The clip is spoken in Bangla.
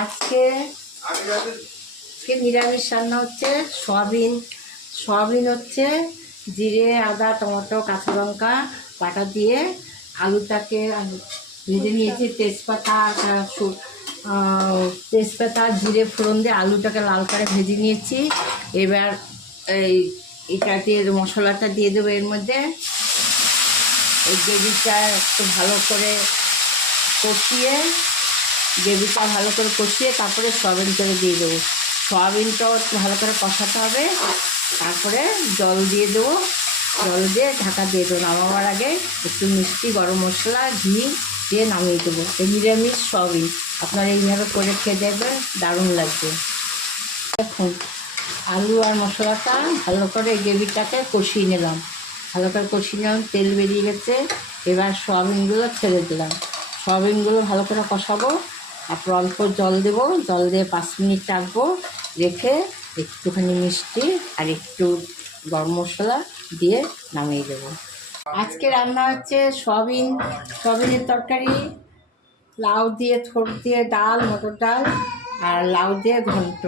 আজকে নিরামিষ রান্না হচ্ছে সয়াবিন। সয়াবিন হচ্ছে জিরে, আদা, টমেটো, কাঁচা লঙ্কা বাটা দিয়ে আলুটাকে ভেজে নিয়েছি। তেজপাতা জিরে ফোড়ন দিয়ে আলুটাকে লাল করে ভেজে নিয়েছি। এবার এটা দিয়ে মশলাটা দিয়ে দেবো। এর মধ্যে এই গ্রেভিটা একটু ভালো করে কষিয়ে তারপরে সয়াবিনটা দিয়ে দেবো। সয়াবিনটাও একটু ভালো করে কষাতে হবে। তারপরে জল দিয়ে দেবো। জল দিয়ে ঢাকা দিয়ে দেবো। নামাবার আগে একটু মিষ্টি, গরম মশলা, ঘি দিয়ে নামিয়ে দেবো। এই নিরামিষ সয়াবিন আপনারা এইভাবে করে খেয়ে দেখবেন, দারুণ লাগবে। দেখুন, আলু আর মশলাটা ভালো করে গ্রেভিটাকে কষিয়ে নিলাম। তেল বেরিয়ে গেছে। এবার সয়াবিনগুলো ছেড়ে দিলাম। সয়াবিনগুলো ভালো করে কষাবো। তারপর অল্প জল দেবো। জল দিয়ে 5 মিনিট রাখবো। রেখে একটুখানি মিষ্টি আর একটু গরম মশলা দিয়ে নামিয়ে দেবো। আজকে রান্না হচ্ছে সয়াবিনের তরকারি, লাউ দিয়ে, থোড় দিয়ে ডাল, মটর ডাল আর লাউ দিয়ে ঘন্ট।